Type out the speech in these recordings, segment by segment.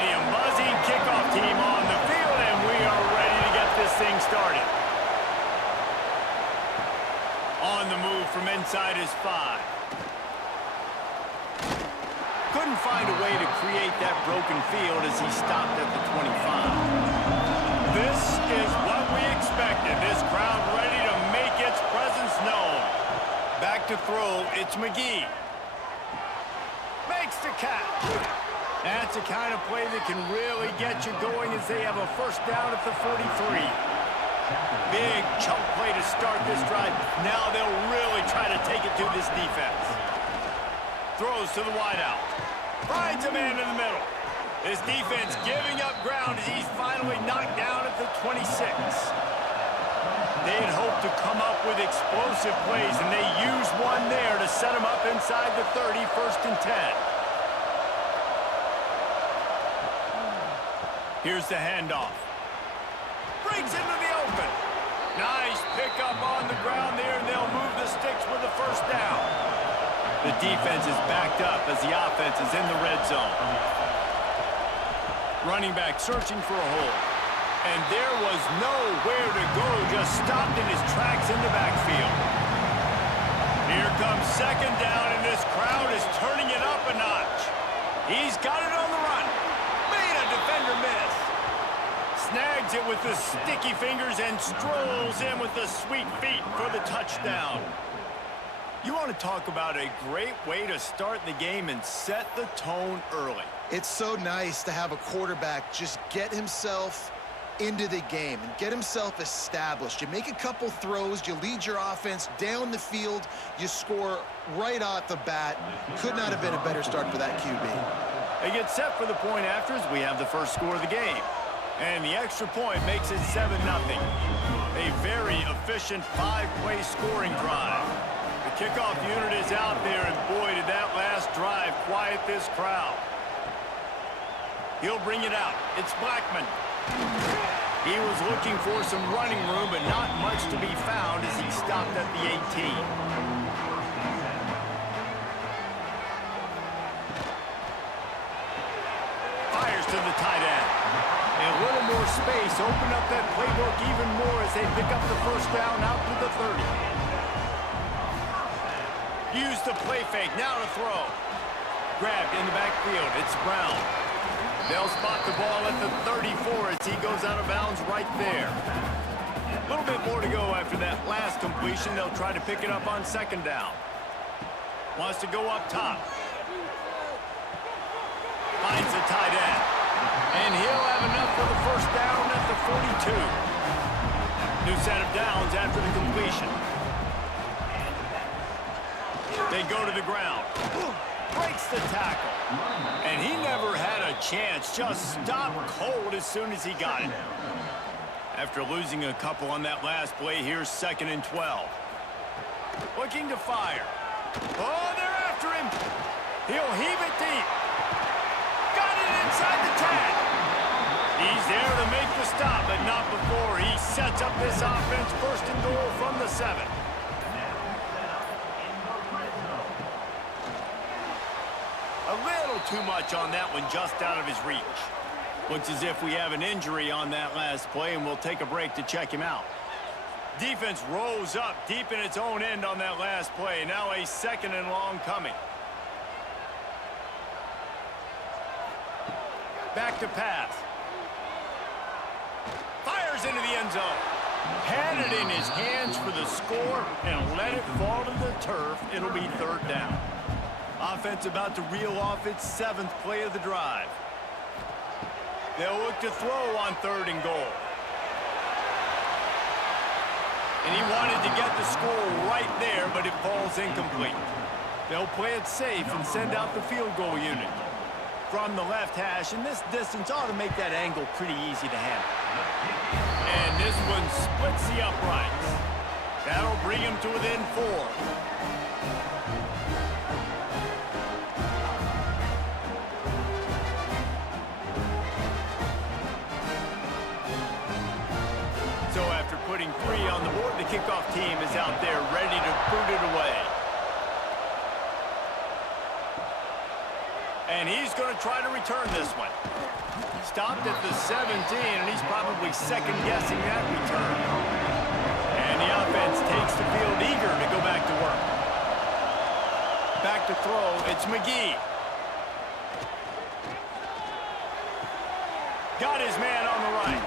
The buzzing kickoff team on the field, and we are ready to get this thing started. On the move from inside his 5. Couldn't find a way to create that broken field as he stopped at the 25. This is what we expected. This crowd ready to make its presence known. Back to throw, it's McGee. Makes the catch. That's the kind of play that can really get you going as they have a first down at the 43. Big chunk play to start this drive. Now they'll really try to take it to this defense. Throws to the wideout. Finds a man in the middle. This defense giving up ground as he's finally knocked down at the 26. They had hoped to come up with explosive plays, and they used one there to set them up inside the 30, 1st and 10. Here's the handoff. Breaks into the open. Nice pickup on the ground there, and they'll move the sticks with the first down. The defense is backed up as the offense is in the red zone. Running back searching for a hole. And there was nowhere to go, just stopped in his tracks in the backfield. Here comes 2nd down, and this crowd is turning it up a notch. He's got it on the run. Made a defender miss. Snags it with the sticky fingers and strolls in with the sweet feet for the touchdown. You want to talk about a great way to start the game and set the tone early. It's so nice to have a quarterback just get himself into the game and get himself established. You make a couple throws, you lead your offense down the field, you score right off the bat. Could not have been a better start for that QB. They get set for the point after as we have the first score of the game. And the extra point makes it 7-0. A very efficient 5-play scoring drive. The kickoff unit is out there, and boy, did that last drive quiet this crowd. He'll bring it out. It's Blackman. He was looking for some running room, but not much to be found as he stopped at the 18. Fires to the tight end. A little more space, open up that playbook even more as they pick up the first down out to the 30. Use the play fake, now to throw. Grabbed in the backfield, it's Brown. They'll spot the ball at the 34 as he goes out of bounds right there. A little bit more to go after that last completion. They'll try to pick it up on 2nd down. Wants to go up top. Finds the tight end. And he'll have enough for the first down at the 42. New set of downs after the completion. They go to the ground. Breaks the tackle. And he never had a chance. Just stopped cold as soon as he got it. After losing a couple on that last play, here's 2nd and 12. Looking to fire. Oh, they're after him. He'll heave it deep. Got it inside the 10. He's there to make the stop, but not before he sets up this offense 1st and goal from the 7. A little too much on that one, just out of his reach. Looks as if we have an injury on that last play, and we'll take a break to check him out. Defense rose up deep in its own end on that last play. Now a 2nd and long coming. Back to pass. Fires into the end zone. Had it in his hands for the score and let it fall to the turf. It'll be 3rd down. Offense about to reel off its 7th play of the drive. They'll look to throw on 3rd and goal. And he wanted to get the score right there, but it falls incomplete. They'll play it safe and send out the field goal unit. From the left hash, and this distance ought to make that angle pretty easy to handle. And this one splits the uprights. That'll bring him to within 4. So after putting 3 on the board, the kickoff team is out there ready to boot it away. And he's going to try to return this one. Stopped at the 17, and he's probably second-guessing that return. And the offense takes the field eager to go back to work. Back to throw, it's McGee. Got his man on the right.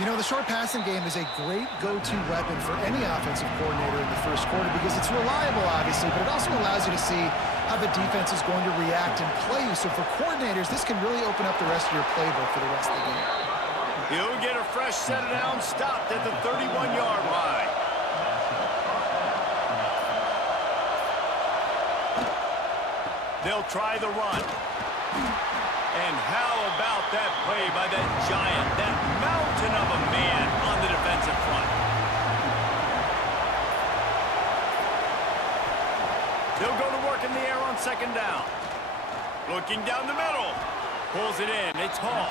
You know, the short passing game is a great go-to weapon for any offensive coordinator in the first quarter because it's reliable, obviously, but it also allows you to see how the defense is going to react and play you. So for coordinators, this can really open up the rest of your playbook for the rest of the game. He'll get a fresh set of downs stopped at the 31-yard line. They'll try the run. And how about that play by that giant, that mountain of a man on the defensive front? They'll go to work in the air on second down. Looking down the middle. Pulls it in. It's Hall.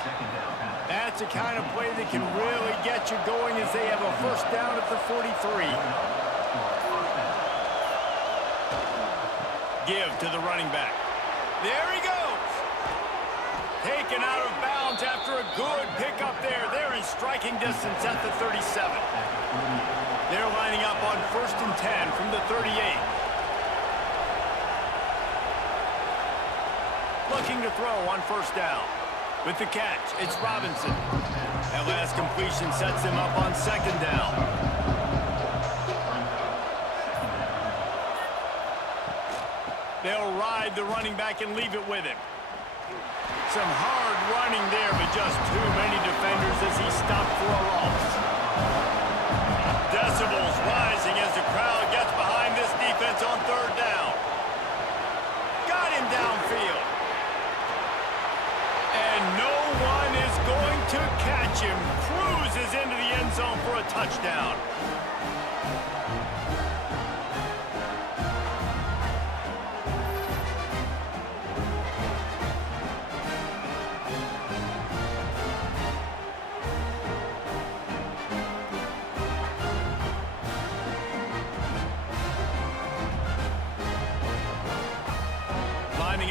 That's the kind of play that can really get you going as they have a first down at the 43. Give to the running back. There he goes. Taken out of bounds after a good pickup there. They're in striking distance at the 37. They're lining up on 1st and 10 from the 38. Looking to throw on first down. With the catch, it's Robinson. That last completion sets them up on second down. They'll ride the running back and leave it with him. Some hard running there, but just too many defenders as he stopped for a loss. Decibels rising as the crowd gets behind this defense on third down. Got him downfield. And no one is going to catch him. Cruises into the end zone for a touchdown.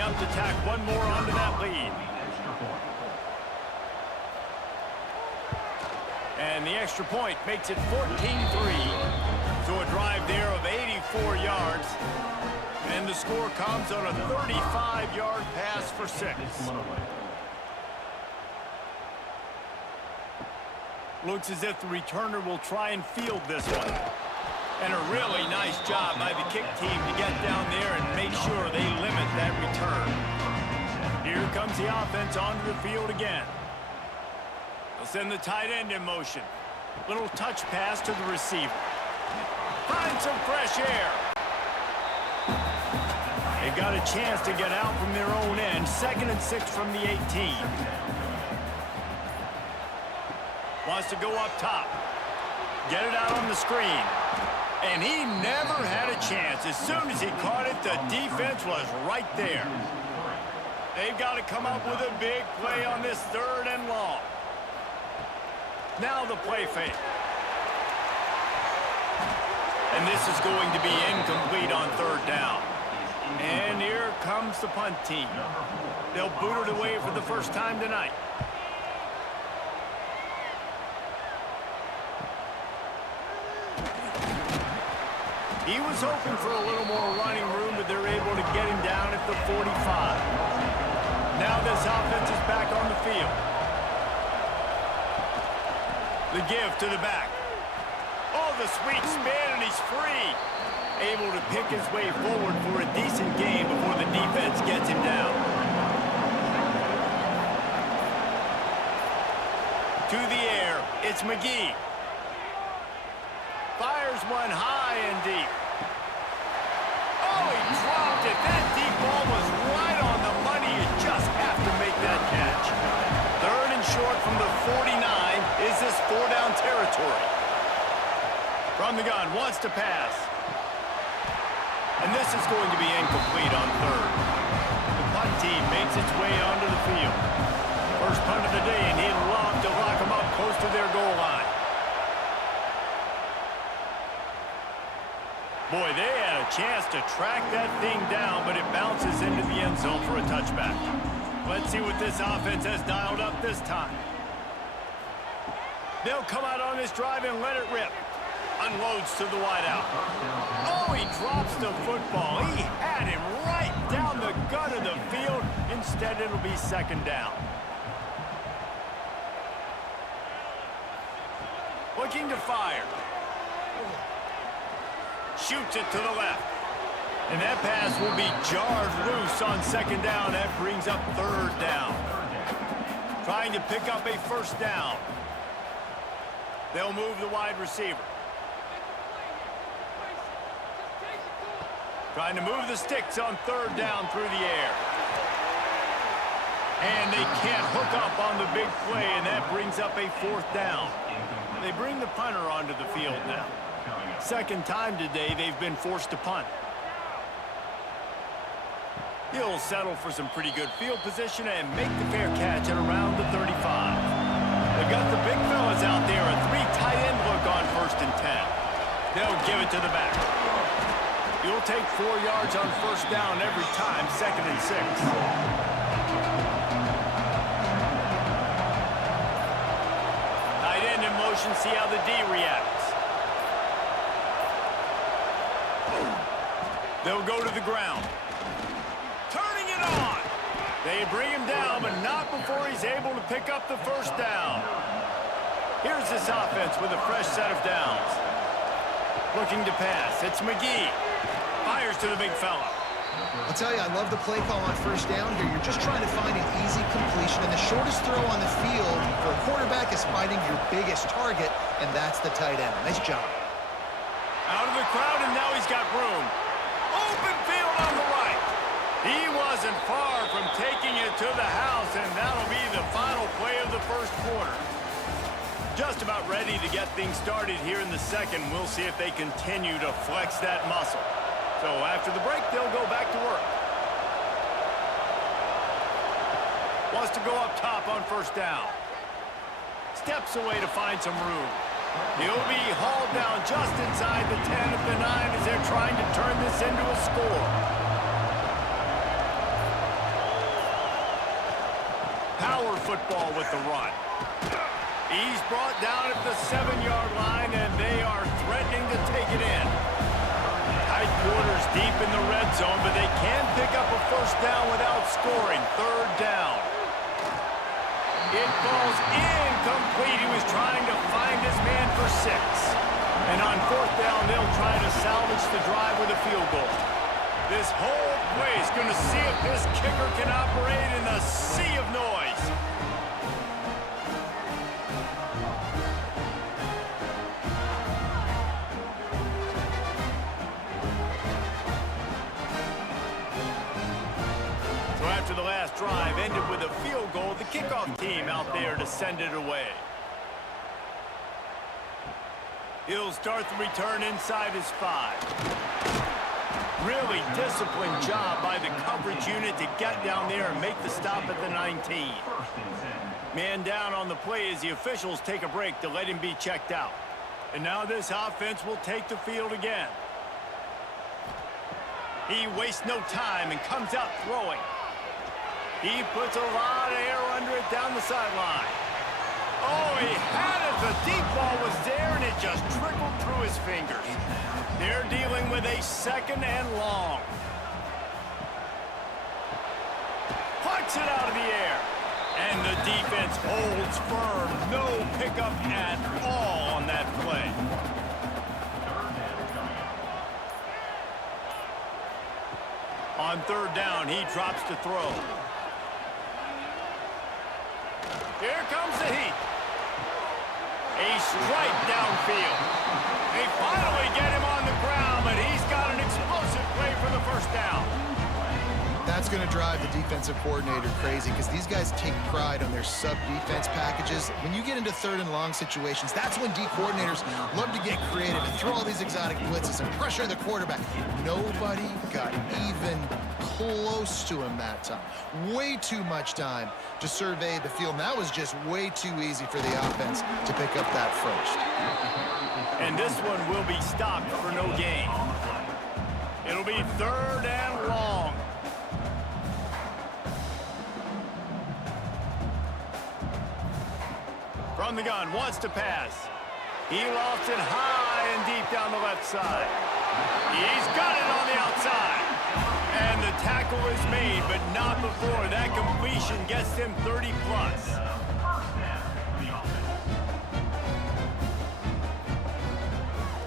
Up to tack one more onto that lead. And the extra point makes it 14-3. So a drive there of 84 yards. And the score comes on a 35-yard pass for 6. Looks as if the returner will try and field this one. And a really nice job by the kick team to get down there and make sure they limit that return. Here comes the offense onto the field again. They'll send the tight end in motion. Little touch pass to the receiver. Find some fresh air. They got a chance to get out from their own end. 2nd and 6 from the 18. Wants to go up top. Get it out on the screen. And he never had a chance. As soon as he caught it, the defense was right there. They've got to come up with a big play on this 3rd and long. Now the play fake. And this is going to be incomplete on 3rd down. And here comes the punt team. They'll boot it away for the first time tonight. He was hoping for a little more running room, but they're able to get him down at the 45. Now this offense is back on the field. The give to the back. Oh, the sweet spin, and he's free. Able to pick his way forward for a decent game before the defense gets him down. To the air, it's McGee. Fires one high and deep. Oh, he dropped it. That deep ball was right on the money. You just have to make that catch. 3rd and short from the 49. Is this 4-down territory? From the gun, wants to pass. And this is going to be incomplete on 3rd. The punt team makes its way onto the field. First punt of the day, and he'd love to lock them up close to their goal line. Boy, they had a chance to track that thing down, but it bounces into the end end zone for a touchback. Let's see what this offense has dialed up this time. They'll come out on this drive and let it rip. Unloads to the wideout. Oh, he drops the football. He had him right down the gut of the field. Instead, it'll be second down. Looking to fire. Shoots it to the left. And that pass will be jarred loose on second down. That brings up third down. Trying to pick up a first down. They'll move the wide receiver. Trying to move the sticks on third down through the air. And they can't hook up on the big play, and that brings up a fourth down. They bring the punter onto the field now. Second time today they've been forced to punt. He'll settle for some pretty good field position and make the fair catch at around the 35. They've got the big fellas out there, a 3 tight end look on 1st and 10. They'll give it to the back. You'll take 4 yards on first down every time, 2nd and 6. Tight end in motion, see how the D reacts. They'll go to the ground. Turning it on. They bring him down, but not before he's able to pick up the first down. Here's this offense with a fresh set of downs. Looking to pass. It's McGee. Fires to the big fella. I'll tell you, I love the play call on first down here. You're just trying to find an easy completion, and the shortest throw on the field for a quarterback is finding your biggest target, and that's the tight end. Nice job. Out of the crowd, and now he's got room. Open field on the right. He wasn't far from taking it to the house, and that'll be the final play of the first quarter. Just about ready to get things started here in the second. We'll see if they continue to flex that muscle. So after the break, they'll go back to work. Wants to go up top on first down. Steps away to find some room. He'll be hauled down just inside the 10 at the 9 as they're trying to turn this into a score. Power football with the run. He's brought down at the 7-yard line, and they are threatening to take it in. Tight quarters deep in the red zone, but they can pick up a first down without scoring. Third down. It falls incomplete. He was trying to find his man for 6. And on fourth down, they'll try to salvage the drive with a field goal. This whole play is going to see if this kicker can operate in a sea of noise. So after the last drive ended with a field goal, the kickoff team out there to send it away. He'll start the return inside his 5. Really disciplined job by the coverage unit to get down there and make the stop at the 19. Man down on the play as the officials take a break to let him be checked out. And now this offense will take the field again. He wastes no time and comes out throwing. He puts a lot of air under it down the sideline. Oh, he had it. The deep ball was there, and it just trickled through his fingers. They're dealing with a 2nd and long. Puts it out of the air. And the defense holds firm. No pickup at all on that play. On third down, he drops to throw. Here comes the heat. A strike downfield. They finally get him on the ground, but he's got an explosive play for the first down. That's going to drive the defensive coordinator crazy because these guys take pride on their sub-defense packages. When you get into 3rd and long situations, that's when D coordinators love to get creative and throw all these exotic blitzes and pressure the quarterback. Nobody got even close to him that time. Way too much time to survey the field. And that was just way too easy for the offense to pick up that first. And this one will be stopped for no gain. It'll be 3rd and long. From the gun, wants to pass. He lost it high and deep down the left side. He's got it on the outside. And the tackle is made, but not before that completion gets him 30-plus.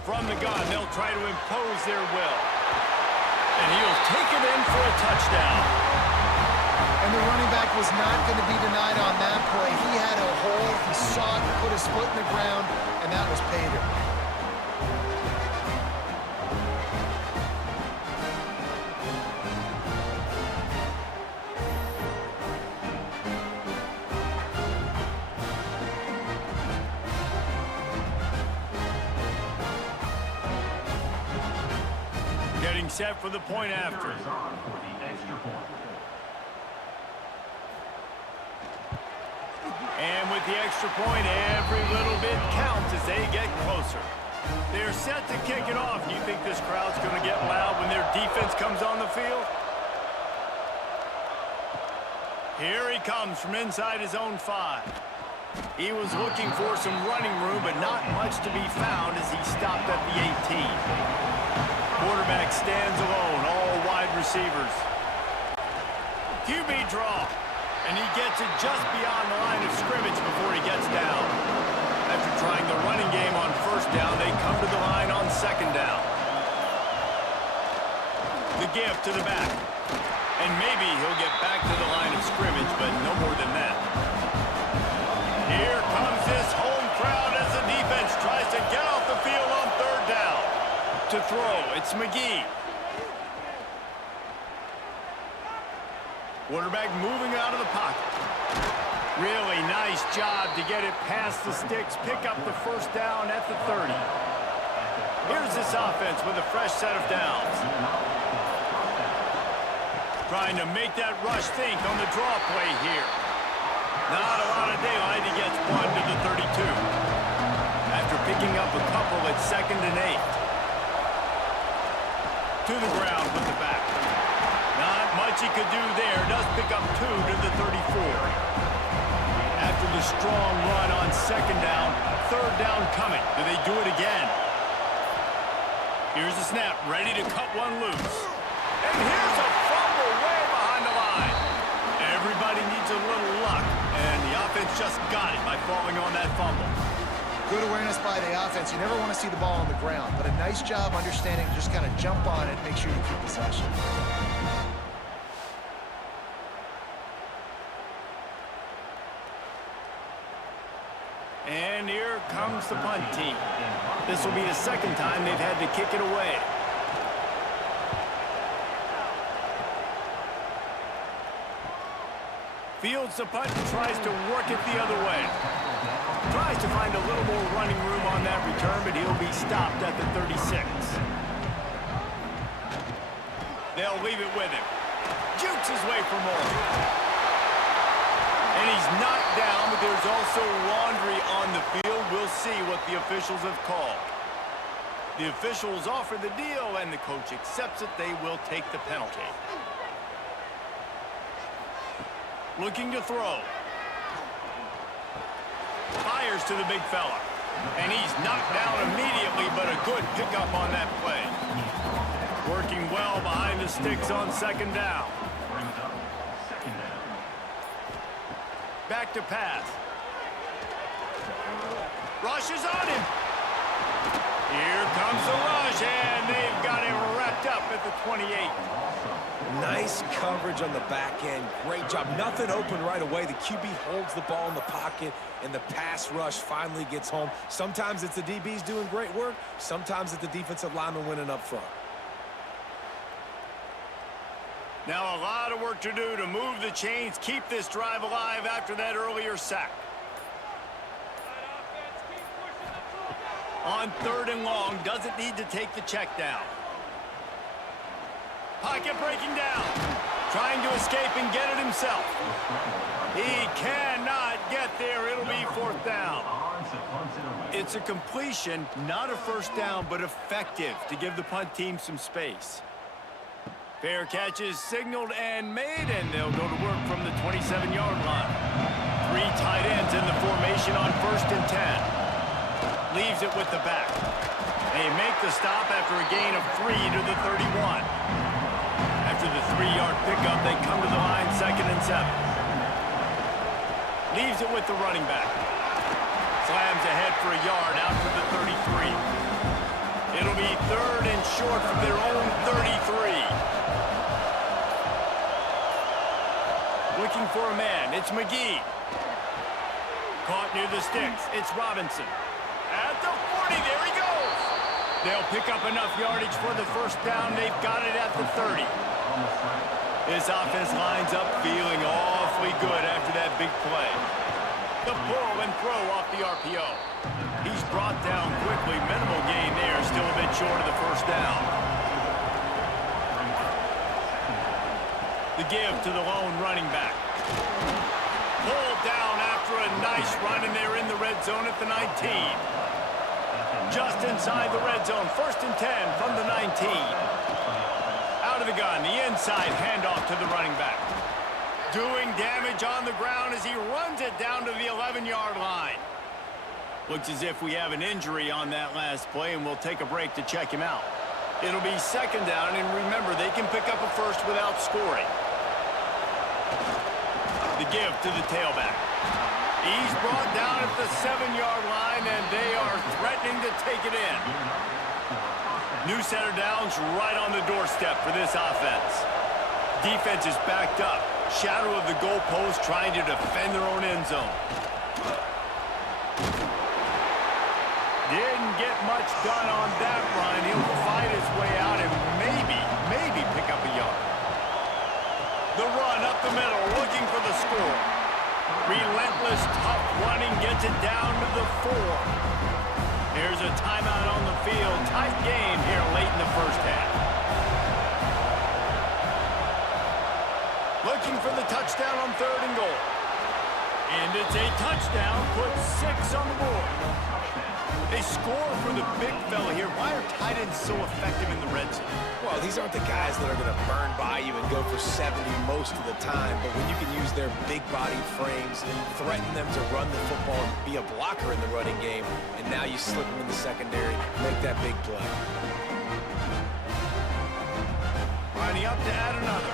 From the gun, they'll try to impose their will. And he'll take it in for a touchdown. And the running back was not going to be denied on that play. He had a hole, he saw it, put his foot in the ground, and that was pay dirt. Getting set for the point after. And with the extra point, every little bit counts as they get closer. They're set to kick it off. You think this crowd's going to get loud when their defense comes on the field? Here he comes from inside his own 5. He was looking for some running room, but not much to be found as he stopped at the 18. Quarterback stands alone, all wide receivers. QB draw. And he gets it just beyond the line of scrimmage before he gets down. After trying the running game on first down, they come to the line on second down. The give to the back. And maybe he'll get back to the line of scrimmage, but no more than that. Here comes this home crowd as the defense tries to get off the field on third down. To throw, it's McGee. Quarterback moving out of the pocket. Really nice job to get it past the sticks, pick up the first down at the 30. Here's this offense with a fresh set of downs. Trying to make that rush think on the draw play here. Not a lot of daylight, he gets one to the 32. After picking up a couple at 2nd and 8. To the ground with the back. Not much he could do there. Does pick up 2 to the 34. After the strong run on second down, third down coming. Do they do it again? Here's the snap, ready to cut one loose. And here's a fumble way behind the line. Everybody needs a little luck, and the offense just got it by falling on that fumble. Good awareness by the offense. You never want to see the ball on the ground, but a nice job understanding to just kind of jump on it, make sure you keep possession. And here comes the punt team. This will be the second time they've had to kick it away. Fields the punt and tries to work it the other way. Tries to find a little more running room on that return, but he'll be stopped at the 36. They'll leave it with him. Jukes his way for more. And he's knocked down, but there's also laundry on the field. We'll see what the officials have called. The officials offer the deal, and the coach accepts it. They will take the penalty. Looking to throw. Fires to the big fella. And he's knocked down immediately, but a good pickup on that play. Working well behind the sticks on second down. Back to pass. Rush is on him. Here comes the rush, and they've got him wrapped up at the 28. Nice coverage on the back end. Great job. Nothing open right away. The QB holds the ball in the pocket, and the pass rush finally gets home. Sometimes it's the DBs doing great work. Sometimes it's the defensive lineman winning up front. Now a lot of work to do to move the chains, keep this drive alive after that earlier sack. On third and long, doesn't need to take the check down. Pocket breaking down. Trying to escape and get it himself. He cannot get there. It'll be fourth down. It's a completion, not a first down, but effective to give the punt team some space. Fair catch is signaled and made, and they'll go to work from the 27-yard line. Three tight ends in the formation on 1st and 10. Leaves it with the back. They make the stop after a gain of 3 to the 31. After the 3-yard pickup, they come to the line 2nd and 7. Leaves it with the running back. Slams ahead for a yard out to the 33. It'll be 3rd and short from their own 33. Looking for a man. It's McGee. Caught near the sticks. It's Robinson. At the 40. There he goes. They'll pick up enough yardage for the 1st down. They've got it at the 30. This offense lines up feeling awfully good after that big play. The pull and throw off the RPO. He's brought down quickly. Minimal gain there. Still a bit short of the 1st down. The give to the lone running back. Pulled down after a nice run, and they're in the red zone at the 19. Just inside the red zone. 1st and 10 from the 19. Out of the gun, the inside handoff to the running back. Doing damage on the ground as he runs it down to the 11-yard line. Looks as if we have an injury on that last play, and we'll take a break to check him out. It'll be 2nd down, and remember, they can pick up a first without scoring. The give to the tailback. He's brought down at the 7-yard line, and they are threatening to take it in. New set of downs right on the doorstep for this offense. Defense is backed up. Shadow of the goalpost trying to defend their own end zone. Didn't get much done on that run. He'll fight his way out and maybe pick up a yard. The run up the middle, looking for the score. Relentless, tough running gets it down to the 4. Here's a timeout on the field. Tight game here late in the 1st half. Looking for the touchdown on 3rd and goal. And it's a touchdown, puts 6 on the board. They score for the big fella here. Why are tight ends so effective in the red zone? Well, these aren't the guys that are going to burn by you and go for 70 most of the time, but when you can use their big-bodied frames, threaten them to run the football and be a blocker in the running game, and now you slip them in the secondary, make that big play. Lining up to add another.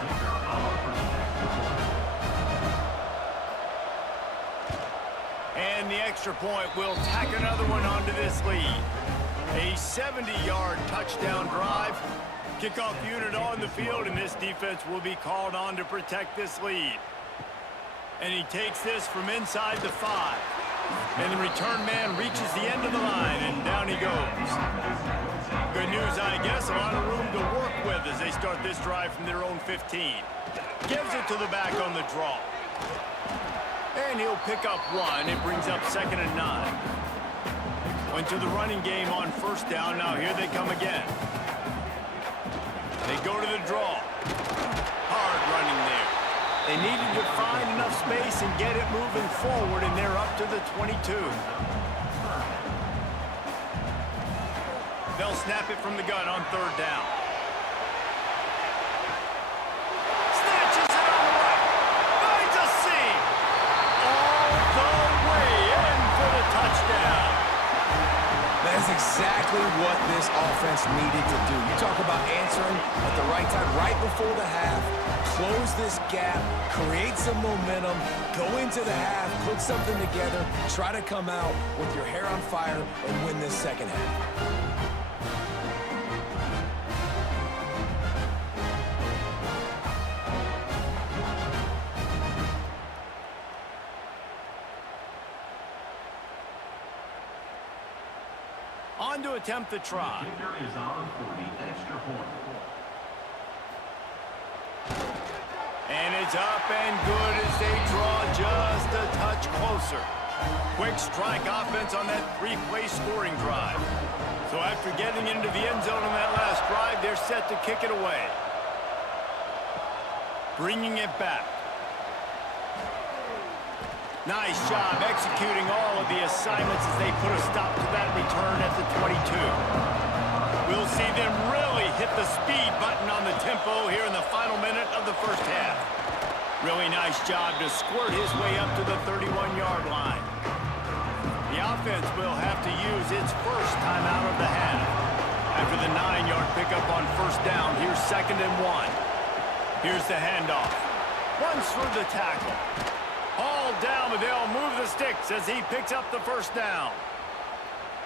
And the extra point will tack another one onto this lead. A 70-yard touchdown drive. Kickoff unit on the field, and this defense will be called on to protect this lead. And he takes this from inside the 5. And the return man reaches the end of the line, and down he goes. Good news, I guess. A lot of room to work with as they start this drive from their own 15. Gives it to the back on the draw. And he'll pick up 1. It brings up 2nd and 9. Went to the running game on 1st down. Now here they come again. They go to the draw. Hard running there. They needed to find enough space and get it moving forward, and they're up to the 22. They'll snap it from the gun on 3rd down. Snatches it on the right. Finds a seam. All the way in for the touchdown. That's exactly what this offense needed to do. You talk about answering at the right time, right before the half, close this gap, create some momentum, go into the half, put something together, try to come out with your hair on fire and win this 2nd half. On to attempt the try. And it's up and good as they draw just a touch closer. Quick strike offense on that 3-play scoring drive. So after getting into the end zone on that last drive, they're set to kick it away. Bringing it back. Nice job executing all of the assignments as they put a stop to that return at the 22. We'll see them really hit the speed button on the tempo here in the final minute of the 1st half. Really nice job to squirt his way up to the 31-yard line. The offense will have to use its first timeout of the half. After the 9-yard pickup on first down, here's 2nd and 1. Here's the handoff. Runs through the tackle. All down, but they'll move the sticks as he picks up the first down.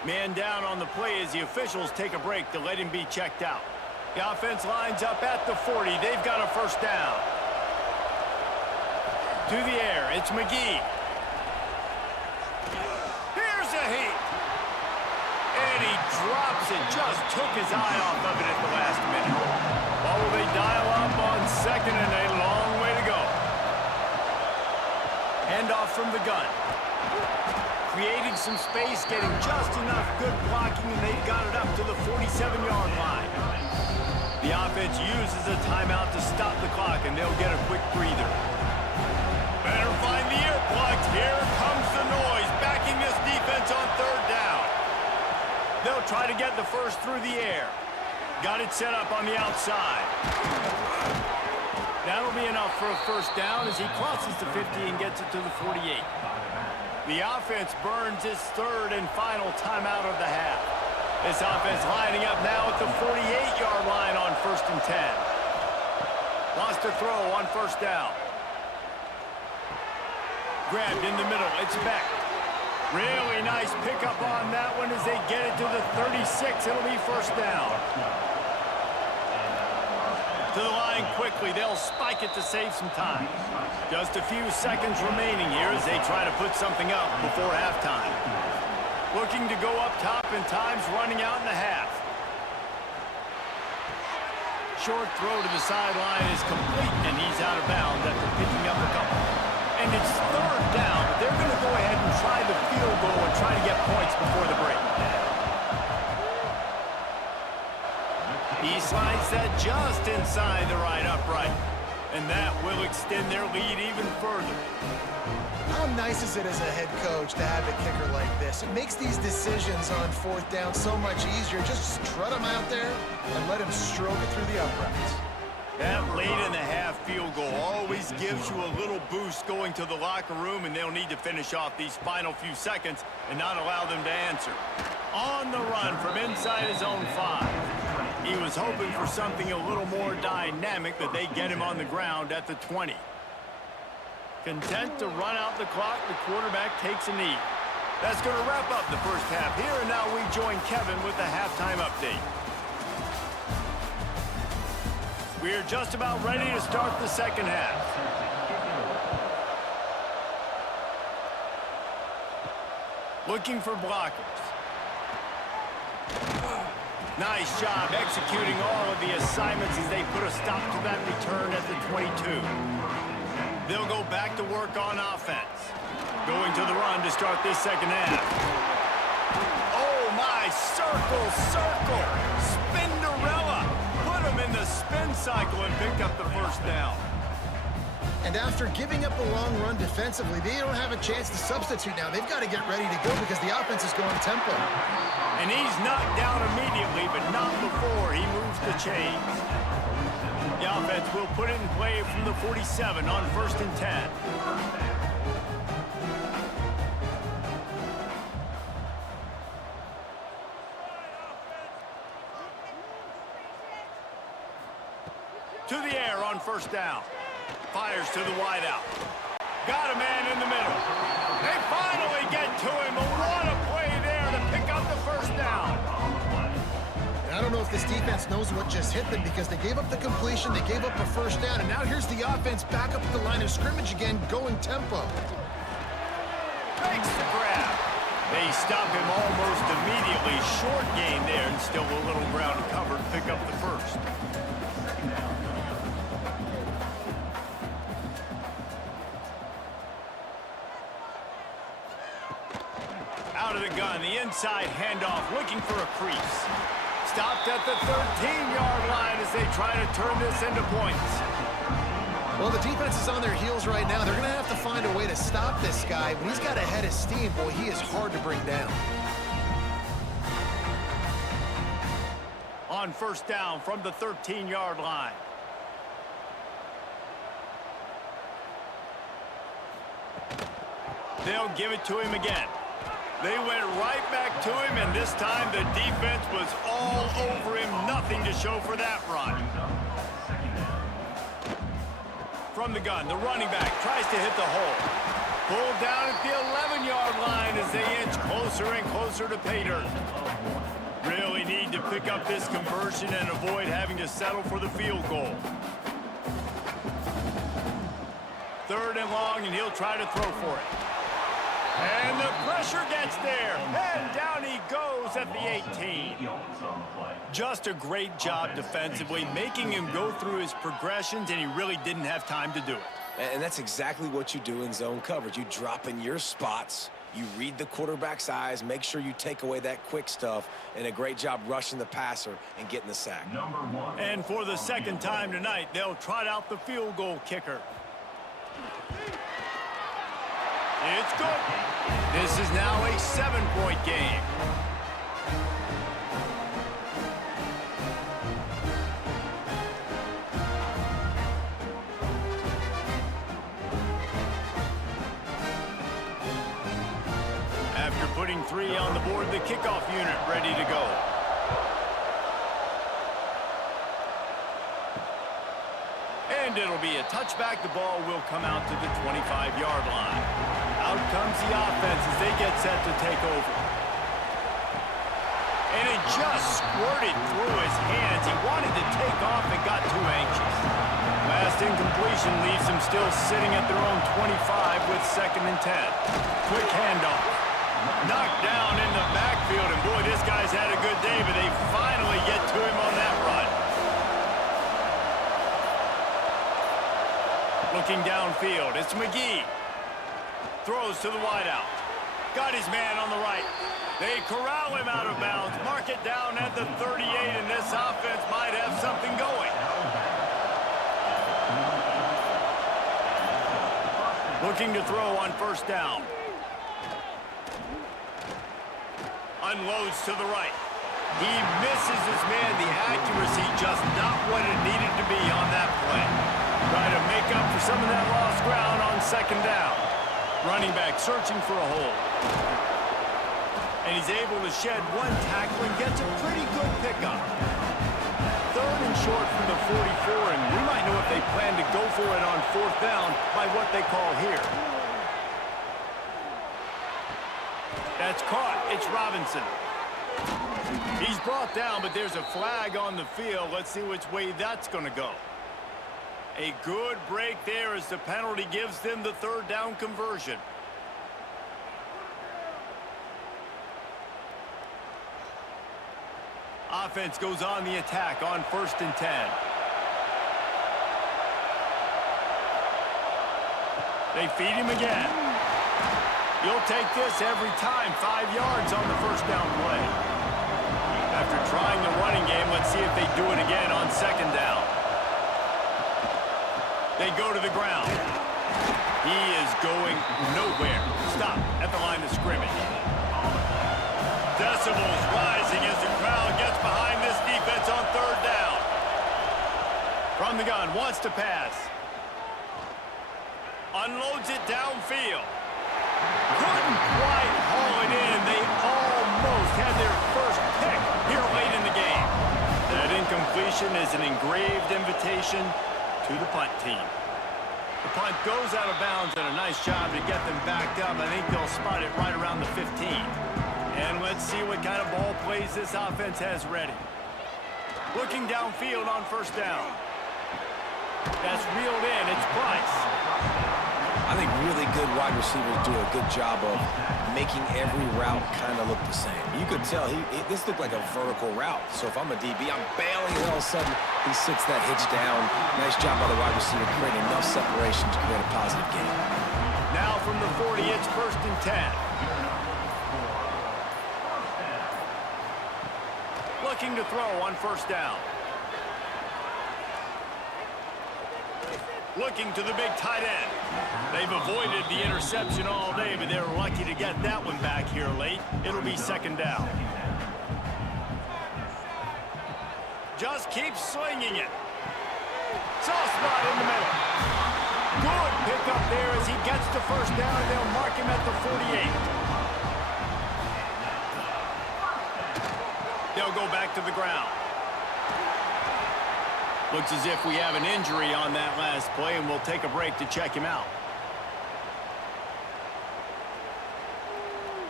Man down on the play as the officials take a break to let him be checked out. The offense lines up at the 40. They've got a first down. To the air, it's McGee. Here's a heat. And he drops it. Just took his eye off of it at the last minute. Well, will they dial up on 2nd and a long way to go. Handoff from the gun. Creating some space, getting just enough good blocking, and they've got it up to the 47-yard line. The offense uses a timeout to stop the clock, and they'll get a quick breather. Better find the earplugs. Here comes the noise, backing this defense on 3rd down. They'll try to get the first through the air. Got it set up on the outside. That'll be enough for a first down as he crosses the 50 and gets it to the 48. The offense burns its 3rd and final timeout of the half. This offense lining up now at the 48-yard line on 1st and 10. Lost a throw on first down. Grabbed in the middle, it's Beck. Really nice pickup on that one as they get it to the 36. It'll be first down. To the line quickly, they'll spike it to save some time. Just a few seconds remaining here as they try to put something up before halftime. Looking to go up top and time's running out in the half. Short throw to the sideline is complete and he's out of bounds after picking up a couple. And it's 3rd down, but they're going to go ahead and try the field goal and try to get points before the break. He slides that just inside the right upright. And that will extend their lead even further. How nice is it as a head coach to have a kicker like this? It makes these decisions on 4th down so much easier. Just strut him out there and let him stroke it through the uprights. That late in the half field goal always gives you a little boost going to the locker room, and they'll need to finish off these final few seconds and not allow them to answer. On the run from inside his own 5. He was hoping for something a little more dynamic, but they get him on the ground at the 20. Content to run out the clock, the quarterback takes a knee. That's going to wrap up the first half here, and now we join Kevin with the halftime update. We're just about ready to start the second half. Looking for blockers. Nice job executing all of the assignments as they put a stop to that return at the 22. They'll go back to work on offense. Going to the run to start this second half. Oh my, circle, Spinderella. Put him in the spin cycle and picked up the first down. And after giving up a long run defensively, they don't have a chance to substitute now. They've got to get ready to go because the offense is going tempo. And he's knocked down immediately, but not before he moves the chains. The offense will put it in play from the 47 on 1st and 10. To the air on first down. Fires to the wideout. Got a man in the middle. They finally get to him, but what a play there to pick up the first down. And I don't know if this defense knows what just hit them because they gave up the completion, they gave up a first down, and now here's the offense back up at the line of scrimmage again, going tempo. Makes the grab. They stop him almost immediately. Short gain there, and still a little ground to cover to pick up the first. Out of the gun, the inside handoff, looking for a crease. Stopped at the 13-yard line as they try to turn this into points. Well, the defense is on their heels right now. They're going to have to find a way to stop this guy. When he's got a head of steam, boy, he is hard to bring down. On first down from the 13-yard line. They'll give it to him again. They went right back to him, and this time the defense was all over him. Nothing to show for that run. From the gun, the running back tries to hit the hole. Pulled down at the 11-yard line as they inch closer and closer to pay dirt. Really need to pick up this conversion and avoid having to settle for the field goal. 3rd and long, and he'll try to throw for it. And the pressure gets there, and down he goes at the 18. Just a great job defensively, making him go through his progressions, and he really didn't have time to do it. And that's exactly what you do in zone coverage. You drop in your spots, you read the quarterback's eyes, make sure you take away that quick stuff, and a great job rushing the passer and getting the sack. And for the 2nd time tonight, they'll trot out the field goal kicker. It's good. This is now a 7-point game. After putting 3 on the board, the kickoff unit ready to go. And it'll be a touchback. The ball will come out to the 25-yard line. Out comes the offense as they get set to take over. And it just squirted through his hands. He wanted to take off and got too anxious. Last incompletion leaves them still sitting at their own 25 with 2nd and 10. Quick handoff. Knocked down in the backfield, and boy, this guy's had a good day, but they finally get to him on that run. Looking downfield, it's McGee. Throws to the wideout. Got his man on the right. They corral him out of bounds. Mark it down at the 38, and this offense might have something going. Looking to throw on 1st down. Unloads to the right. He misses his man. The accuracy just not what it needed to be on that play. Try to make up for some of that lost ground on 2nd down. Running back searching for a hole. And he's able to shed 1 tackle and gets a pretty good pickup. 3rd and short from the 44, and we might know if they plan to go for it on 4th down by what they call here. That's caught. It's Robinson. He's brought down, but there's a flag on the field. Let's see which way that's going to go. A good break there as the penalty gives them the 3rd down conversion. Offense goes on the attack on 1st and 10. They feed him again. You'll take this every time. 5 yards on the 1st down play. After trying the running game, let's see if they do it again on 2nd down. They go to the ground. He is going nowhere. Stop at the line of scrimmage. Decibels rising as the crowd gets behind this defense on 3rd down. From the gun, wants to pass. Unloads it downfield. Couldn't quite haul it in. They almost had their first pick here late in the game. That incompletion is an engraved invitation to the punt team. The punt goes out of bounds, and a nice job to get them backed up. I think they'll spot it right around the 15. And let's see what kind of ball plays this offense has ready. Looking downfield on 1st down. That's reeled in. It's Price. I think really good wide receivers do a good job of making every route kind of look the same. You could tell this looked like a vertical route. So if I'm a DB, I'm bailing, and all of a sudden he sits that hitch down. Nice job by the wide receiver creating enough separation to create a positive gain. Now from the 40, it's 1st and 10. Looking to throw on 1st down. Looking to the big tight end. They've avoided the interception all day, but they're lucky to get that one back here late. It'll be 2nd down. Just keep slinging it. Soft spot in the middle. Good pickup there as he gets the first down, and they'll mark him at the 48. They'll go back to the ground. Looks as if we have an injury on that last play, and we'll take a break to check him out.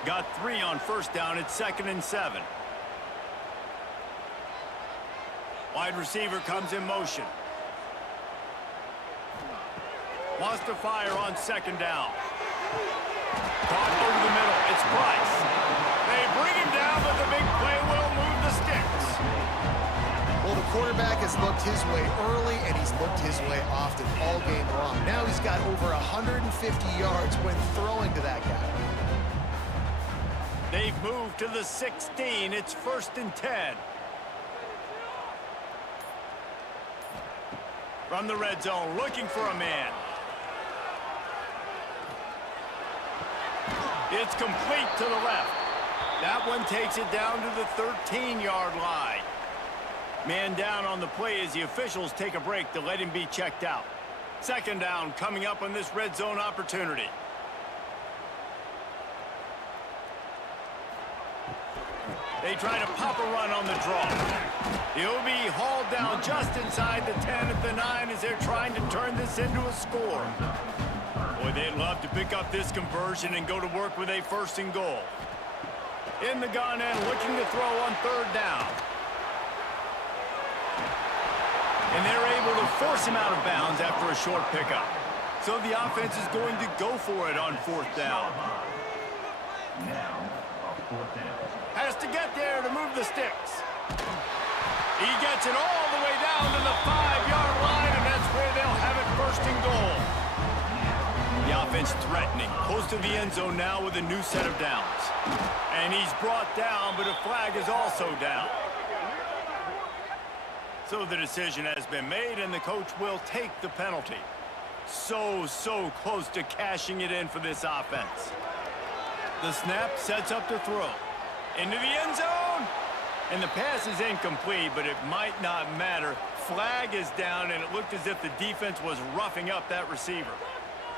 Got 3 on first down. It's 2nd and 7. Wide receiver comes in motion. Wants to fire on 2nd down. Caught over the middle. It's Price. They bring him down, but the big play will move the sticks. Well, the quarterback has looked his way early, and he's looked his way often all game long. Now he's got over 150 yards when throwing to that guy. They've moved to the 16. It's 1st and 10. From the red zone, looking for a man. It's complete to the left. That one takes it down to the 13-yard line. Man down on the play as the officials take a break to let him be checked out. 2nd down coming up on this red zone opportunity. They try to pop a run on the draw. He'll be hauled down just inside the 10 at the 9 as they're trying to turn this into a score. Boy, they'd love to pick up this conversion and go to work with a 1st and goal. In the gun and looking to throw on 3rd down. And they're able to force him out of bounds after a short pickup. So the offense is going to go for it on 4th down. Has to get there to move the sticks. He gets it all the way down to the 5-yard line, and that's where they'll have it 1st and goal. The offense threatening, close to the end zone now with a new set of downs. And he's brought down, but a flag is also down. So the decision has been made, and the coach will take the penalty. So close to cashing it in for this offense. The snap sets up to throw. Into the end zone. And the pass is incomplete, but it might not matter. Flag is down, and it looked as if the defense was roughing up that receiver.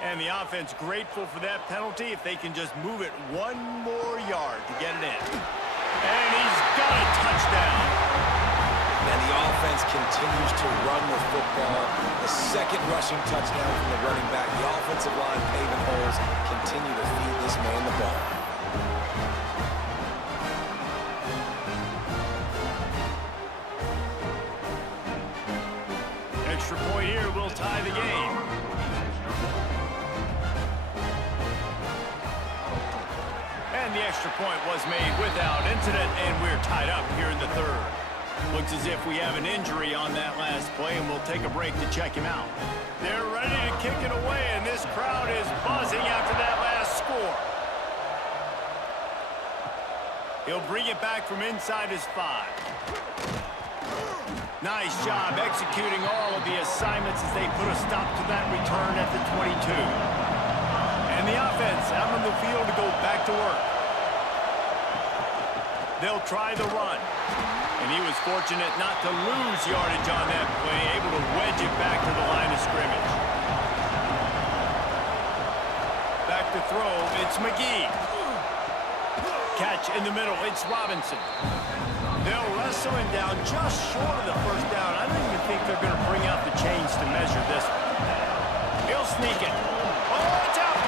And the offense grateful for that penalty if they can just move it 1 more yard to get it in. And he's got a touchdown. And the offense continues to run the football. The 2nd rushing touchdown from the running back. The offensive line paving holes continue to feed this man the ball. Extra point here will tie the game. And the extra point was made without incident, and we're tied up here in the 3rd. Looks as if we have an injury on that last play, and we'll take a break to check him out. They're ready to kick it away, and this crowd is buzzing after that last score. He'll bring it back from inside his 5. Nice job executing all of the assignments as they put a stop to that return at the 22. And the offense out on the field to go back to work. They'll try the run. And he was fortunate not to lose yardage on that play, able to wedge it back to the line of scrimmage. Back to throw, it's McGee. Catch in the middle, it's Robinson. They'll wrestle him down just short of the 1st down. I don't even think they're going to bring out the chains to measure this one. He'll sneak it. Oh, it's out!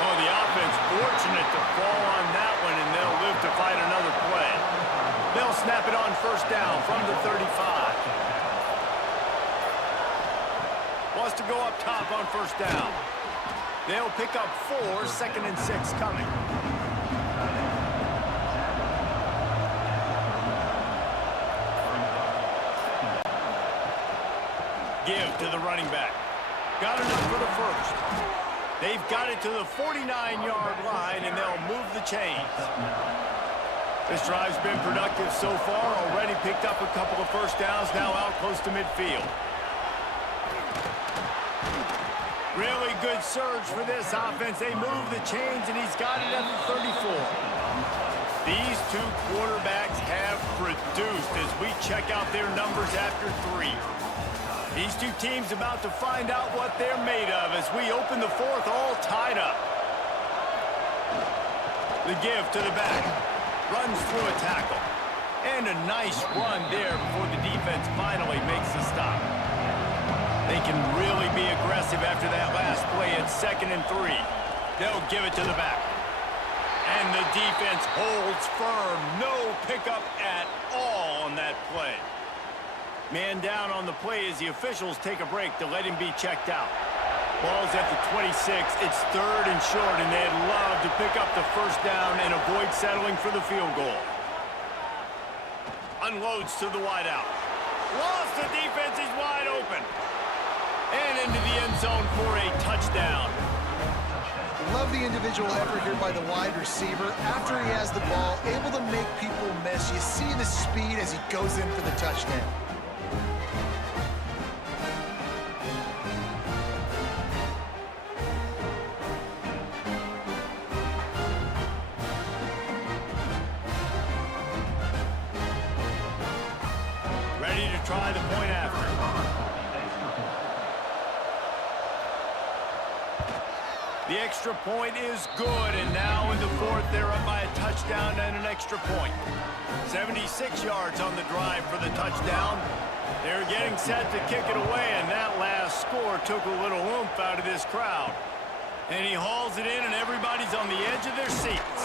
Oh, the offense fortunate to fall on that one, and they'll live to fight another play. They'll snap it on 1st down from the 35. Wants to go up top on 1st down. They'll pick up 4, 2nd and 6 coming. Give to the running back. Got enough for the 1st. They've got it to the 49-yard line, and they'll move the chains. This drive's been productive so far. Already picked up a couple of 1st downs, now out close to midfield. Really good surge for this offense. They move the chains, and he's got it at the 34. These 2 quarterbacks have produced as we check out their numbers after 3. These two teams about to find out what they're made of as we open the fourth all tied up. The give to the back. Runs through a tackle. And a nice run there before the defense finally makes the stop. They can really be aggressive after that last play at 2nd and 3. They'll give it to the back. And the defense holds firm. No pickup at all on that play. Man down on the play as the officials take a break to let him be checked out. Ball's at the 26. It's 3rd and short, and they'd love to pick up the first down and avoid settling for the field goal. Unloads to the wideout. Lost the defense. He's wide open. And into the end zone for a touchdown. Love the individual effort here by the wide receiver. After he has the ball, able to make people miss. You see the speed as he goes in for the touchdown. Ready to try the point after. The extra point is good, and now in the fourth, they're up by a touchdown and an extra point. 76 yards on the drive for the touchdown. They're getting set to kick it away, and that last score took a little oomph out of this crowd. And he hauls it in, and everybody's on the edge of their seats.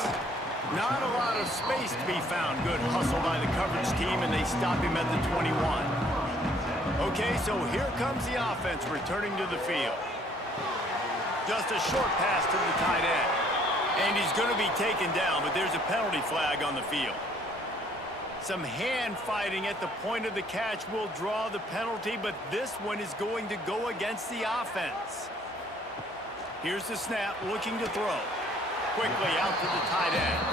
Not a lot of space to be found. Good hustle by the coverage team, and they stop him at the 21. Okay, so here comes the offense returning to the field. Just a short pass to the tight end. And he's going to be taken down, but there's a penalty flag on the field. Some hand fighting at the point of the catch will draw the penalty, but this one is going to go against the offense. Here's the snap, looking to throw. Quickly out to the tight end.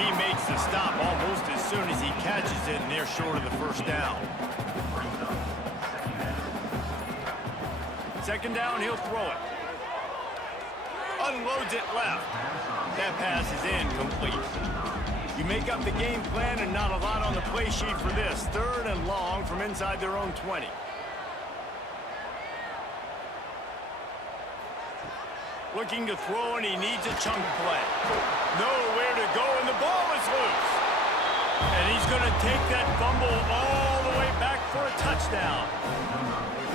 He makes the stop almost as soon as he catches it, and they're short of the first down. 2nd down, he'll throw it. Unloads it left. That pass is incomplete. You make up the game plan and not a lot on the play sheet for this. 3rd and long from inside their own 20. Looking to throw, and he needs a chunk play. Nowhere to go, and the ball is loose. And he's going to take that fumble all the way back for a touchdown.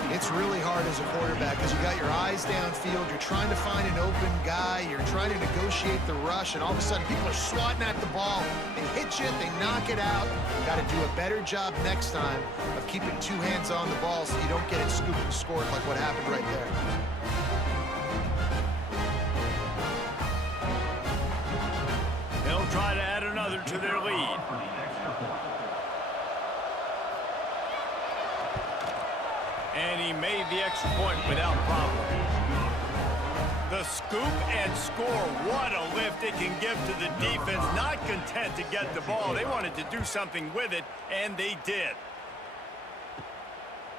It's really hard as a quarterback because you got your eyes downfield. You're trying to find an open guy. You're trying to negotiate the rush, and all of a sudden people are swatting at the ball. They hit you, they knock it out. Got to do a better job next time of keeping 2 hands on the ball so you don't get it scooped and scored like what happened right there. They'll try to add another to their lead. And he made the extra point without problem. The scoop and score. What a lift it can give to the defense. Not content to get the ball. They wanted to do something with it, and they did.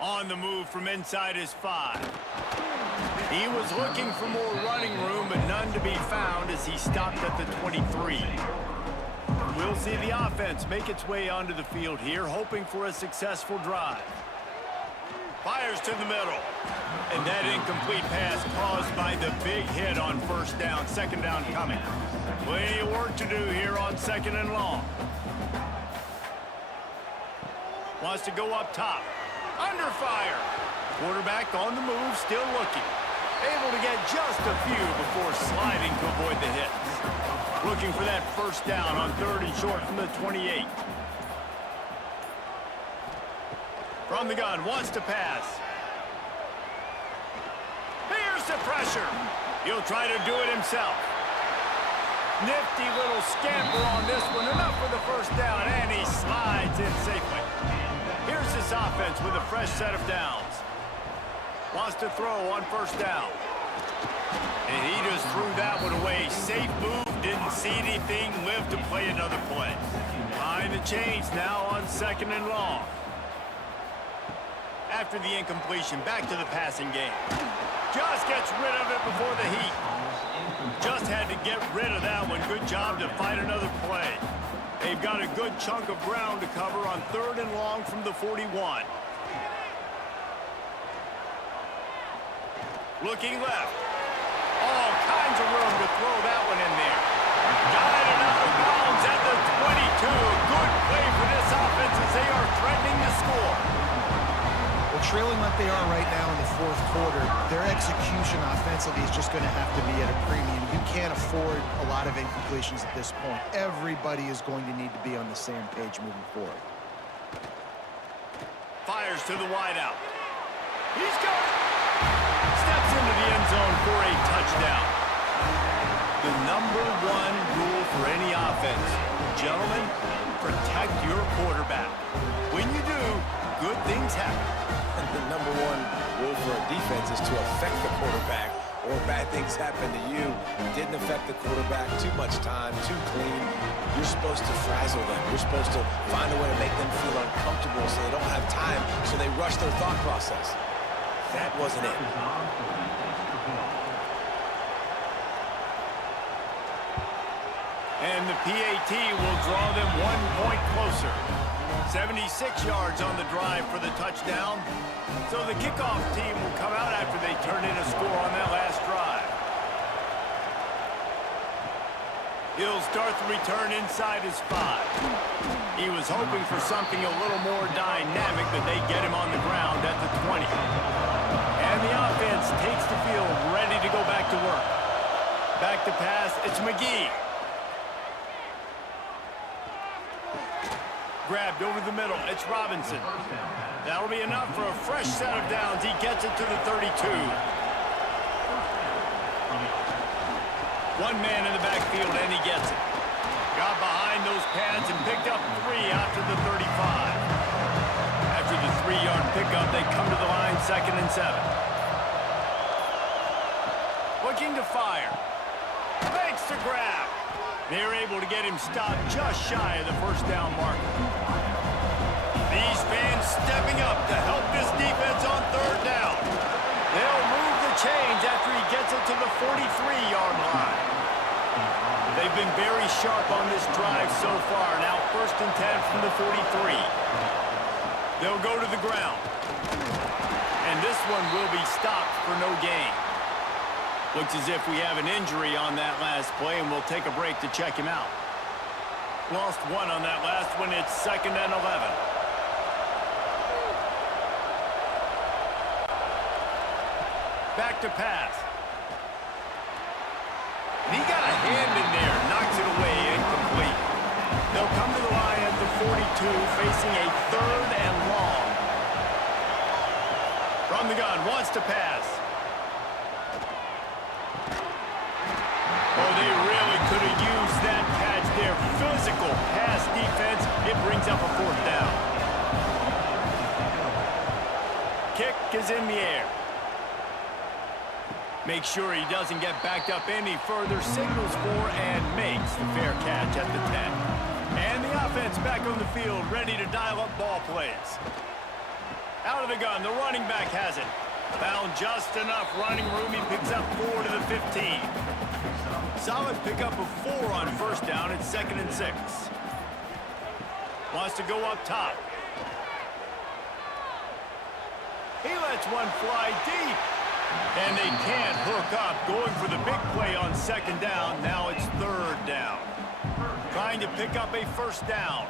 On the move from inside his 5. He was looking for more running room, but none to be found as he stopped at the 23. We'll see the offense make its way onto the field here, hoping for a successful drive. Fires to the middle. And that incomplete pass caused by the big hit on 1st down. 2nd down coming. Plenty of work to do here on 2nd and long. Wants to go up top. Under fire. Quarterback on the move, still looking. Able to get just a few before sliding to avoid the hits. Looking for that 1st down on 3rd and short from the 28. From the gun, wants to pass. Here's the pressure. He'll try to do it himself. Nifty little scamper on this one. Enough for the 1st down, and he slides in safely. Here's this offense with a fresh set of downs. Wants to throw on 1st down. And he just threw that one away. Safe move, didn't see anything, lived to play another play. Behind the chains now on 2nd and long. After the incompletion, back to the passing game. Just gets rid of it before the heat. Just had to get rid of that one. Good job to fight another play. They've got a good chunk of ground to cover on 3rd and long from the 41. Looking left. All kinds of room to throw that one in there. Got it out of bounds at the 22. Good play for this offense as they are threatening to score. Well, trailing like they are right now in the fourth quarter, their execution offensively is just going to have to be at a premium. You can't afford a lot of incompletions at this point. Everybody is going to need to be on the same page moving forward. Fires to the wideout. He's got it. Steps into the end zone for a touchdown. The #1 rule for any offense, gentlemen, protect your quarterback. When you do, good things happen. The #1 rule for a defense is to affect the quarterback, or bad things happen to you. Didn't affect the quarterback, too much time, too clean. You're supposed to frazzle them. You're supposed to find a way to make them feel uncomfortable so they don't have time, so they rush their thought process. That wasn't it. And the PAT will draw them 1 point closer. 76 yards on the drive for the touchdown. So the kickoff team will come out after they turn in a score on that last drive. He'll start the return inside his 5. He was hoping for something a little more dynamic, but they get him on the ground at the 20. And the offense takes the field, ready to go back to work. Back to pass, it's McGee. Grabbed over the middle, it's Robinson. That'll be enough for a fresh set of downs. He gets it to the 32. One man in the backfield, and he gets it. Got behind those pads and picked up 3 after the 35. After the 3-yard pickup, they come to the line, 2nd and 7. Looking to fire. Fakes to grab. They're able to get him stopped just shy of the first down marker. These fans stepping up to help this defense on 3rd down. They'll move the chains after he gets it to the 43-yard line. They've been very sharp on this drive so far. Now 1st and 10 from the 43. They'll go to the ground. And this one will be stopped for no gain. Looks as if we have an injury on that last play, and we'll take a break to check him out. Lost 1 on that last one. It's 2nd and 11. Back to pass. And he got a hand in there, knocks it away, incomplete. They'll come to the line at the 42, facing a 3rd and long. From the gun, wants to pass. Oh, they really could have used that catch there. Physical pass defense. It brings up a 4th down. Kick is in the air. Make sure he doesn't get backed up any further. Signals for and makes the fair catch at the 10. And the offense back on the field, ready to dial up ball plays. Out of the gun, the running back has it. Found just enough running room. He picks up 4 to the 15. Solid pickup of 4 on 1st down. It's 2nd and 6. Wants to go up top. He lets one fly deep. And they can't hook up. Going for the big play on 2nd down. Now it's 3rd down. Trying to pick up a 1st down.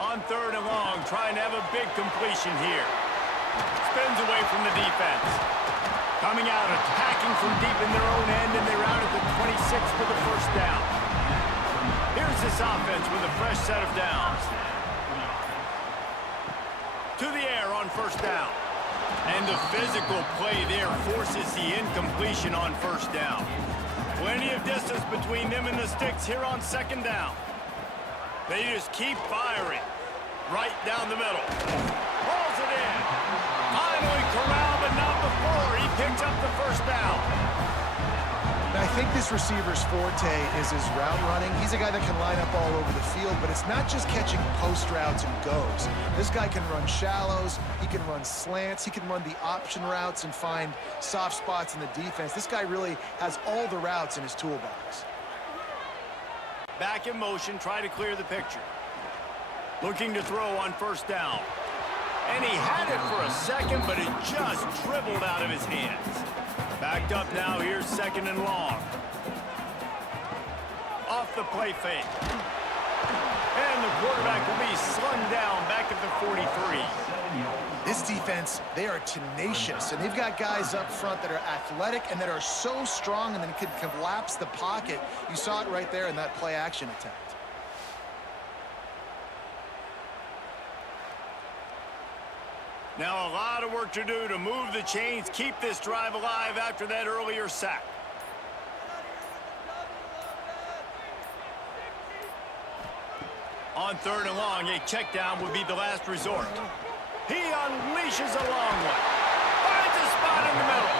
On 3rd and long, trying to have a big completion here. Spins away from the defense. Coming out, attacking from deep in their own end, and they're out at the 26 for the 1st down. Here's this offense with a fresh set of downs. To the air on 1st down. And the physical play there forces the incompletion on 1st down. Plenty of distance between them and the sticks here on 2nd down. They just keep firing. Right down the middle. Pulls it in. Finally corralled, but not before. He picks up the 1st down. I think this receiver's forte is his route running. He's a guy that can line up all over the field, but it's not just catching post routes and goes. This guy can run shallows, he can run slants, he can run the option routes and find soft spots in the defense. This guy really has all the routes in his toolbox. Back in motion, try to clear the picture. Looking to throw on 1st down. And he had it for a second, but it just dribbled out of his hands. Backed up now, here's 2nd and long. Off the play fake. And the quarterback will be slung down back at the 43. This defense, they are tenacious, and they've got guys up front that are athletic and that are so strong and then can collapse the pocket. You saw it right there in that play-action attempt. Now a lot of work to do to move the chains, keep this drive alive after that earlier sack. On 3rd and long, a check down would be the last resort. He unleashes a long one. Finds a spot in the middle.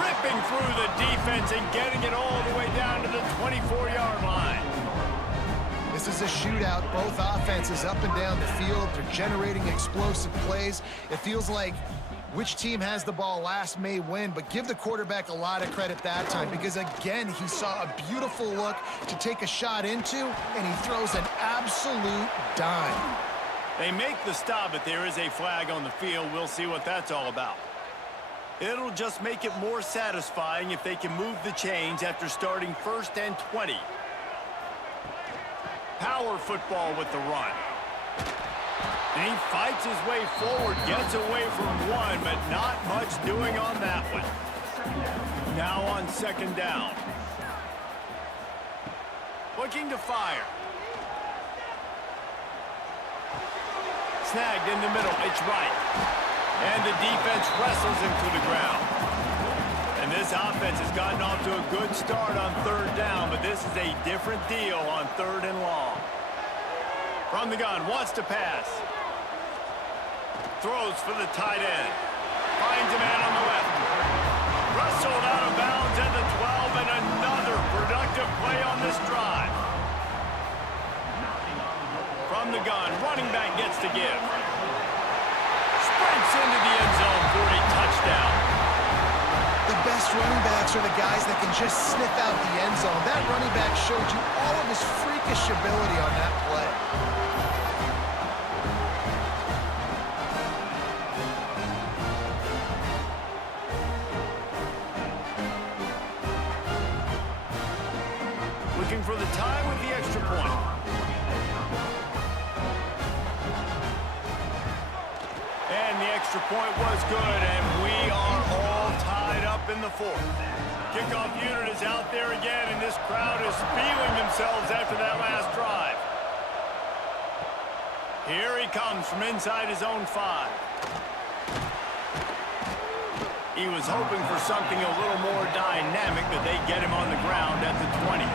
Ripping through the defense and getting it all the way down to the 24-yard line. This is a shootout. Both offenses up and down the field. They're generating explosive plays. It feels like which team has the ball last may win, but give the quarterback a lot of credit that time because, again, he saw a beautiful look to take a shot into, and he throws an absolute dime. They make the stop, but there is a flag on the field. We'll see what that's all about. It'll just make it more satisfying if they can move the chains after starting 1st and 20. Power football with the run. And he fights his way forward, gets away from one, but not much doing on that one. Now on 2nd down. Looking to fire. Snagged in the middle, it's right. And the defense wrestles him to the ground. And this offense has gotten off to a good start on 3rd down, but this is a different deal on 3rd and long. From the gun, wants to pass. Throws for the tight end. Finds a man on the left. Wrestled out of bounds at the 12, and another productive play on this drive. From the gun, running back gets to give. Sprints into the end zone for a touchdown. The best running backs are the guys that can just sniff out the end zone. That running back showed you all of his freakish ability on that play. Looking for the tie with the extra point. And the extra point was good, and we are all tied up in the 4th. Kickoff unit is out there again, and this crowd is feeling themselves after that last drive. Here he comes from inside his own 5. He was hoping for something a little more dynamic, but they get him on the ground at the 20.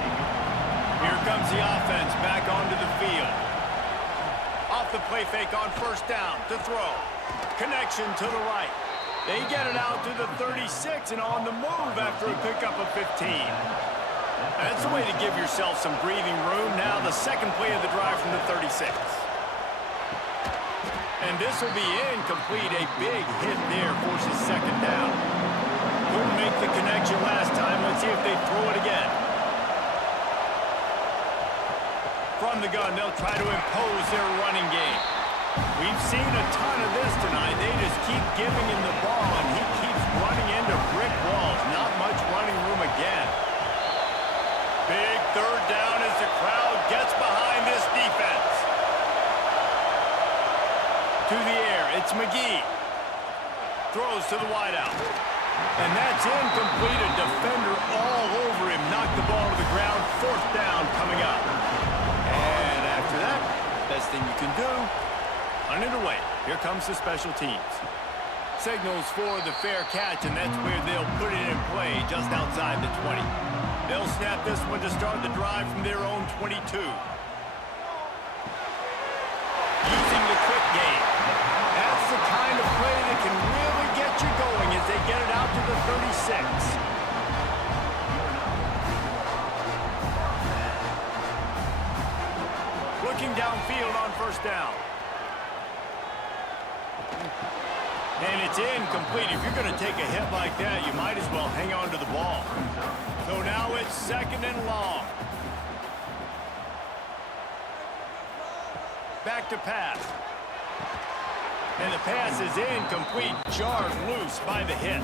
Here comes the offense back onto the field. Off the play fake on 1st down to throw. Connection to the right. They get it out to the 36 and on the move after a pickup of 15. That's a way to give yourself some breathing room. Now the 2nd play of the drive from the 36. And this will be incomplete. A big hit there forces 2nd down. Couldn't make the connection last time. Let's see if they throw it again. From the gun, they'll try to impose their running game. We've seen a ton of this tonight. They just keep giving him the ball, and he keeps running into brick walls. Not much running room again. Big 3rd down as the crowd gets behind this defense. To the air, it's McGee. Throws to the wideout. And that's incomplete. A defender all over him. Knocked the ball to the ground. 4th down coming up. And after that, best thing you can do, punt it away. Here comes the special teams. Signals for the fair catch, and that's where they'll put it in play just outside the 20. They'll snap this one to start the drive from their own 22. Using the quick game. That's the kind of play that can really get you going as they get it out to the 36. Looking downfield on 1st down. And it's incomplete. If you're going to take a hit like that, you might as well hang on to the ball. So now it's 2nd and long. Back to pass. And the pass is incomplete, jarred loose by the hit.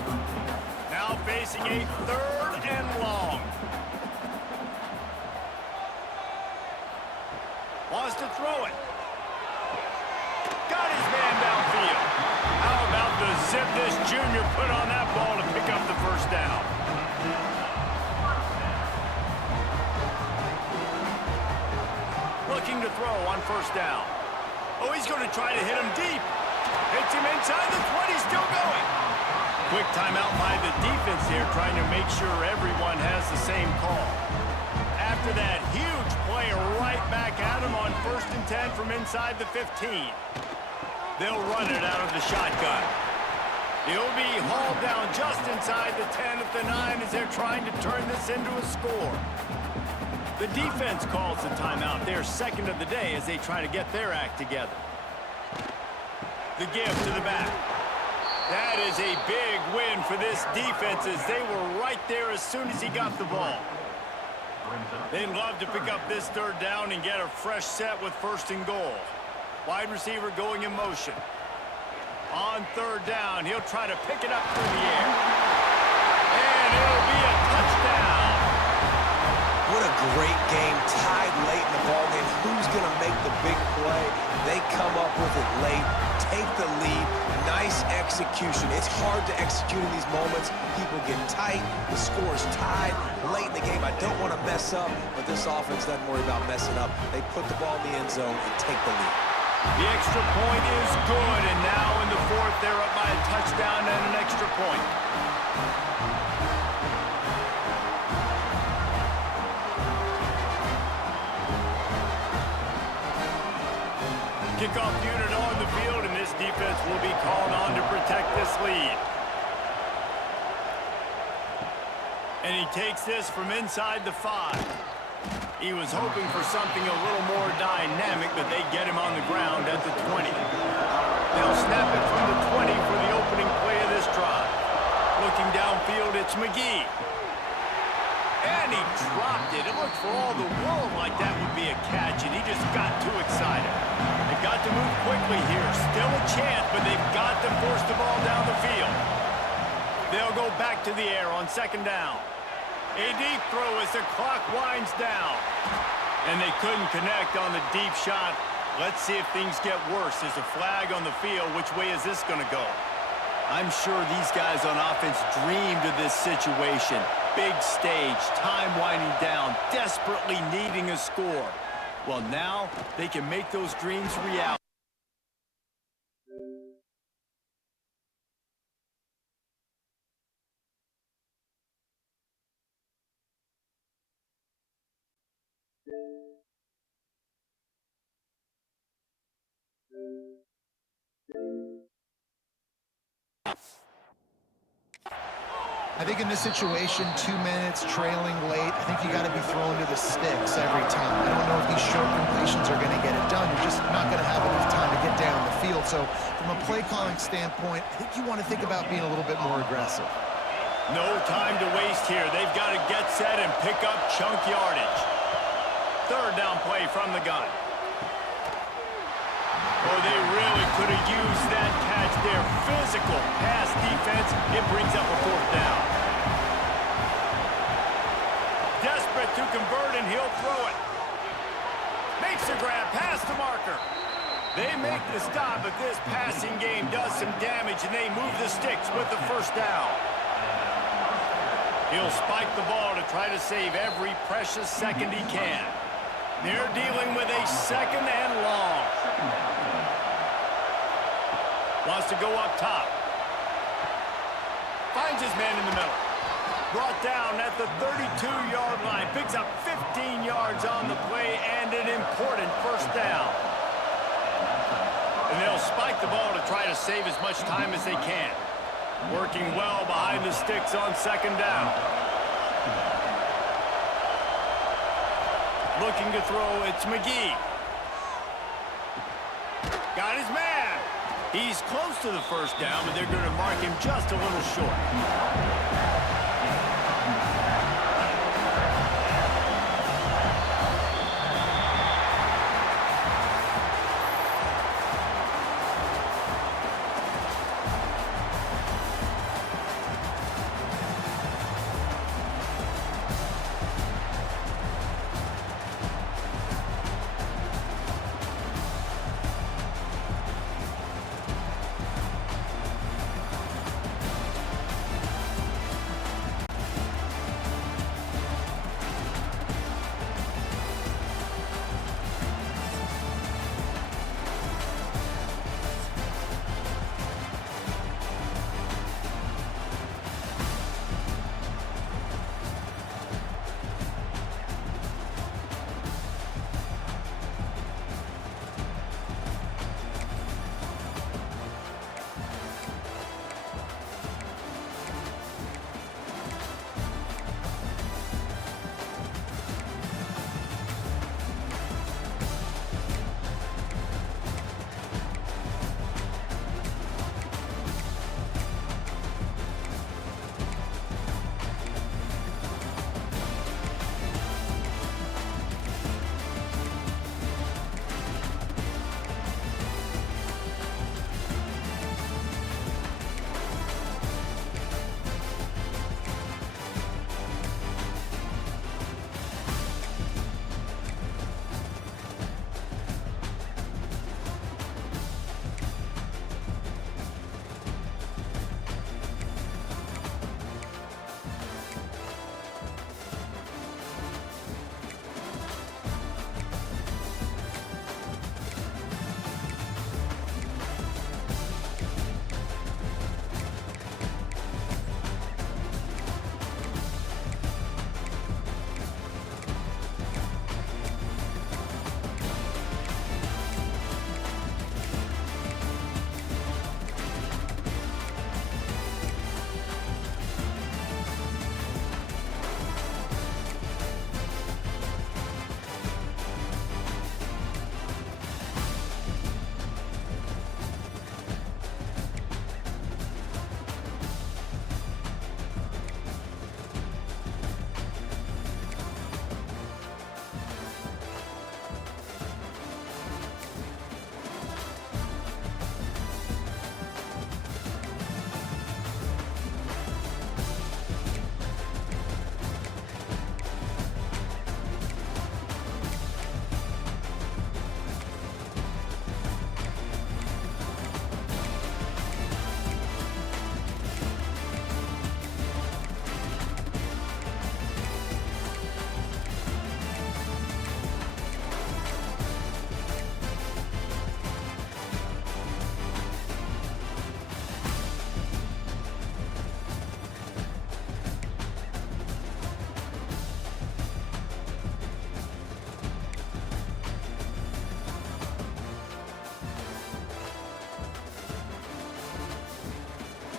Now facing a 3rd and long. Wants to throw it. Got his man downfield. How about the zip this junior put on that ball to pick up the first down? Looking to throw on first down. Oh, he's going to try to hit him deep. Hits him inside the 20, still going. Quick timeout by the defense here, trying to make sure everyone has the same call. After that huge play, right back at him on 1st and 10 from inside the 15. They'll run it out of the shotgun. He'll be hauled down just inside the 10 at the 9 as they're trying to turn this into a score. The defense calls the timeout, their 2nd of the day, as they try to get their act together. The give to the back. That is a big win for this defense as they were right there as soon as he got the ball. They'd love to pick up this 3rd down and get a fresh set with 1st and goal. Wide receiver going in motion. On 3rd down, he'll try to pick it up through the air. And it'll be a touchdown. What a great game, tied late in the ballgame. Who's going to make the big play? They come up with it late, take the lead. Nice execution. It's hard to execute in these moments. People get tight. The score's tied late in the game. I don't want to mess up, but this offense doesn't worry about messing up. They put the ball in the end zone and take the lead. The extra point is good, and now in the 4th, they're up by a touchdown and an extra point. Kickoff unit on the field, and this defense will be called on to protect this lead. And he takes this from inside the 5. He was hoping for something a little more dynamic, but they get him on the ground at the 20. They'll snap it from the 20 for the opening play of this drive. Looking downfield, it's McGee. And he dropped it. It looked for all the world like that would be a catch, and he just got too excited. They've got to move quickly here. Still a chance, but they've got to force the ball down the field. They'll go back to the air on 2nd down. A deep throw as the clock winds down. And they couldn't connect on the deep shot. Let's see if things get worse. There's a flag on the field. Which way is this going to go? I'm sure these guys on offense dreamed of this situation. Big stage, time winding down, desperately needing a score. Well, now they can make those dreams reality. I think in this situation, 2 minutes, trailing late, I think you got to be thrown to the sticks every time. I don't know if these short completions are going to get it done. You're just not going to have enough time to get down the field. So from a play calling standpoint, I think you want to think about being a little bit more aggressive. No time to waste here. They've got to get set and pick up chunk yardage. 3rd down play from the gun. Oh, they really could have used that catch there. Physical pass defense. It brings up a 4th down. Desperate to convert, and he'll throw it. Makes a grab past the marker. They make the stop, but this passing game does some damage, and they move the sticks with the 1st down. He'll spike the ball to try to save every precious second he can. They're dealing with a 2nd and long. Wants to go up top. Finds his man in the middle. Brought down at the 32-yard line. Picks up 15 yards on the play and an important 1st down. And they'll spike the ball to try to save as much time as they can. Working well behind the sticks on 2nd down. Looking to throw, it's McGee. Got his man. He's close to the 1st down, but they're going to mark him just a little short.